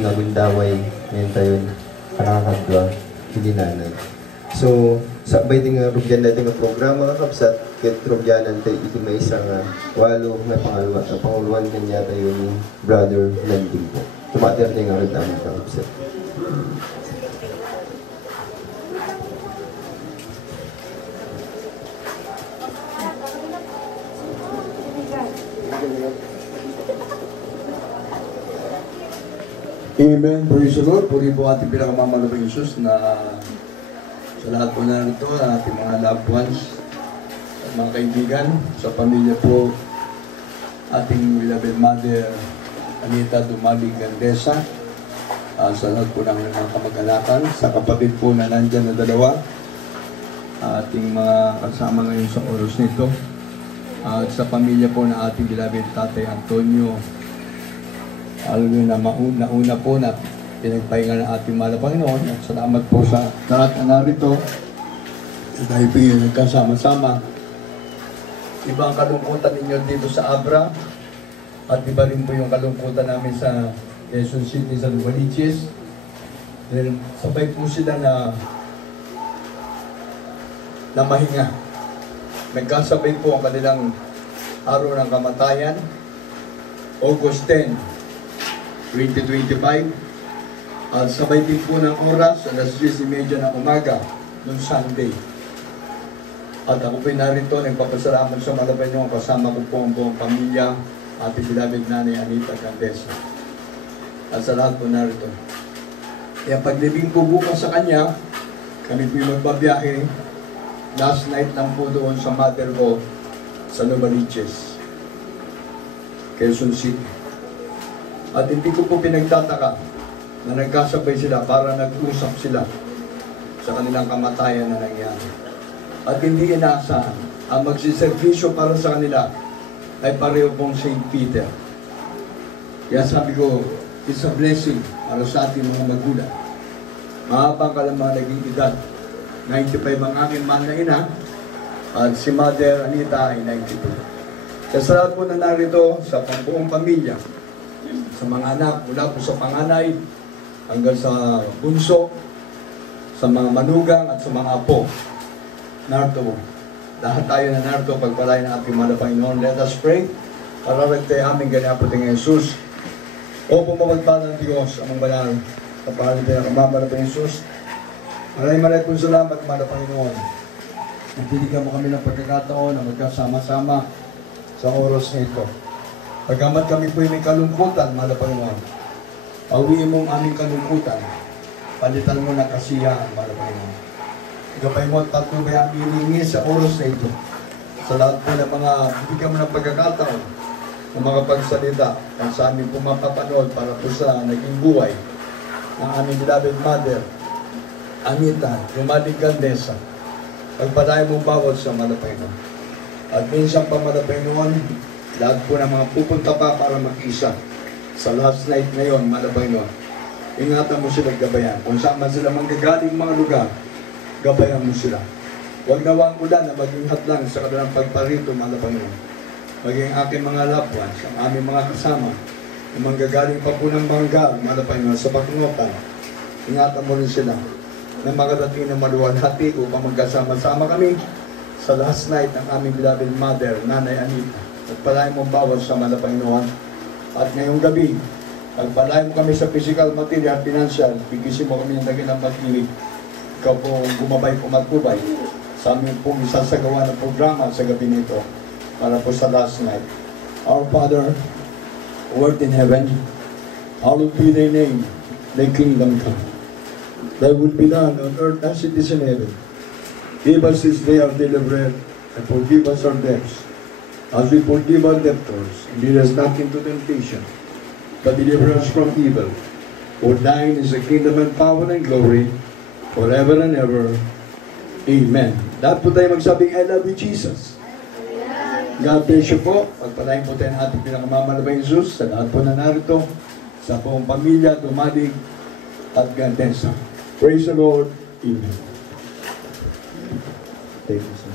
iti nga gundaway ngayon tayo nakakadwa hindi nanay. So, sabay din nga rugyan natin nga programa kakabsat, ket rugyanan tayo iti may isang walo na panguluan kanya tayo ni Brother Landing po. Tumatir tayo nga rin namin kakabsat. Amen. Praise the Lord. Puri po ating pinakamamalabang Isus na sa lahat po na ito, ating mga loved ones, at mga kaibigan, sa pamilya po, ating beloved mother, Anita Dumalig Gandesa, sa lahat po ng mga kamag-anakan, sa kapatid po na nandyan na dalawa, ating mga kasama ngayon sa oras nito, at sa pamilya po na ating beloved Tatay Antonio, na una po na pinagpahinga ng ating mahal na Panginoon, at salamat po sa lahat na narito dahil po yung nagkasama-sama. Iba ang kalungkutan ninyo dito sa Abra at iba rin po yung kalungkutan namin sa Quezon City sa Novaliches. Sabay po sila na mahinga. Nagkasabay po ang kanilang araw ng kamatayan, August 10, 2025, at sabay din po ng oras, alas 10:30 ng umaga, noong Sunday. At ako po'y narito, nagpapasalamat sa malabay niyo, kasama ko po ang buong pamilya, ating beloved nanay Anita Gandesa. At sa lahat po narito. Kaya paglibing po bukas sa kanya, kami po'y magbabiyahe, last night lang po doon sa mother ko, sa Novaliches, Quezon City. At hindi ko po pinagtataka na nagkasabay sila para nag-usap sila sa kanilang kamatayan na nangyari. At hindi inaasahan, ang magsiservisyo para sa kanila ay pareho pong St. Peter. Kaya sabi ko, it's a blessing para sa ating mga magulang. Mahabang ka lang mga naging edad. 95 ang aking mahal na ina, at si Mother Anita ay 92. Kaya sa lahat po na narito, sa buong pamilya, sa mga anak, mula po sa panganay hanggang sa bunso, sa mga manugang at sa mga apo. Narito po. Lahat tayo na narito, pagpalain ng ating mahal na Panginoon. Let us pray. Pararagtay aming ganyan po ng Jesus. O pumapagpala ng Diyos, among banal, sa pangalan tayo ng kamamala ng Jesus. Maraming po salamat, mahal na Panginoon. Nagpiligan mo kami ng pagkakataon na magkasama-sama sa oras na ito. Pagkamat kami po may kalungkutan, mahal na Panginoon, pawiin mo ang aming kalungkutan, palitan mo ng kasiyahan, mahal na Panginoon. Gabay mo at patnubay ang hilingi sa oras na ito. Sa lahat po ng mga bibigyan mo ng pagkakataon, ng mga pagsalita, ang sa aming pumapapanood para po sa naging buhay ng aming beloved mother, Anita Dumalig Gandesa. Pagpalain mo bawat sa mahal na Panginoon. At minsan pa, mahal na Panginoon, lahat po ng mga pupunta pa para mag-isa sa last night ngayon, mahal na Panginoon. Ingatan mo sila, gabayan. Kung saan man sila manggagaling mga lugar, gabayan mo sila. Huwag nawang ulan na maging hatlang sa kanilang pagparito, mahal na Panginoon. Maging aking mga loved ones, ang aming mga kasama, na manggagaling pa po ng manggal, mahal na Panginoon, sa Baknotan. Ingatan mo rin sila na makadating na maluwalhati upang magkasama-sama kami sa last night ng aming beloved mother, Nanay Anita. Pagpalain mo bawat sa mahal na Panginoon. At ngayong gabi, pagpalain mo kami sa physical, material, financial, bigisin mo kami ng dakilang pag-ibig. Ikaw po gumabay, pumatubay sa aming pong isasagawa ng programa sa gabi nito para po sa last night. Our Father, who art in heaven, hallowed be thy name, thy kingdom come. Thy will be done on earth as it is in heaven. Give us this day our daily bread, and forgive us our debts, as we forgive our debtors, and lead us not into temptation, but deliver us from evil. For thine is the kingdom and power and glory, forever and ever. Amen. Lahat po tayo magsabing, I love you, Jesus. God bless you po. Pagpalain po tayo ng ating pinakamamalaking Jesus sa lahat po na narito, sa buong pamilya, Dumalig at Gandesa. Praise the Lord. Amen. Thank you, sir.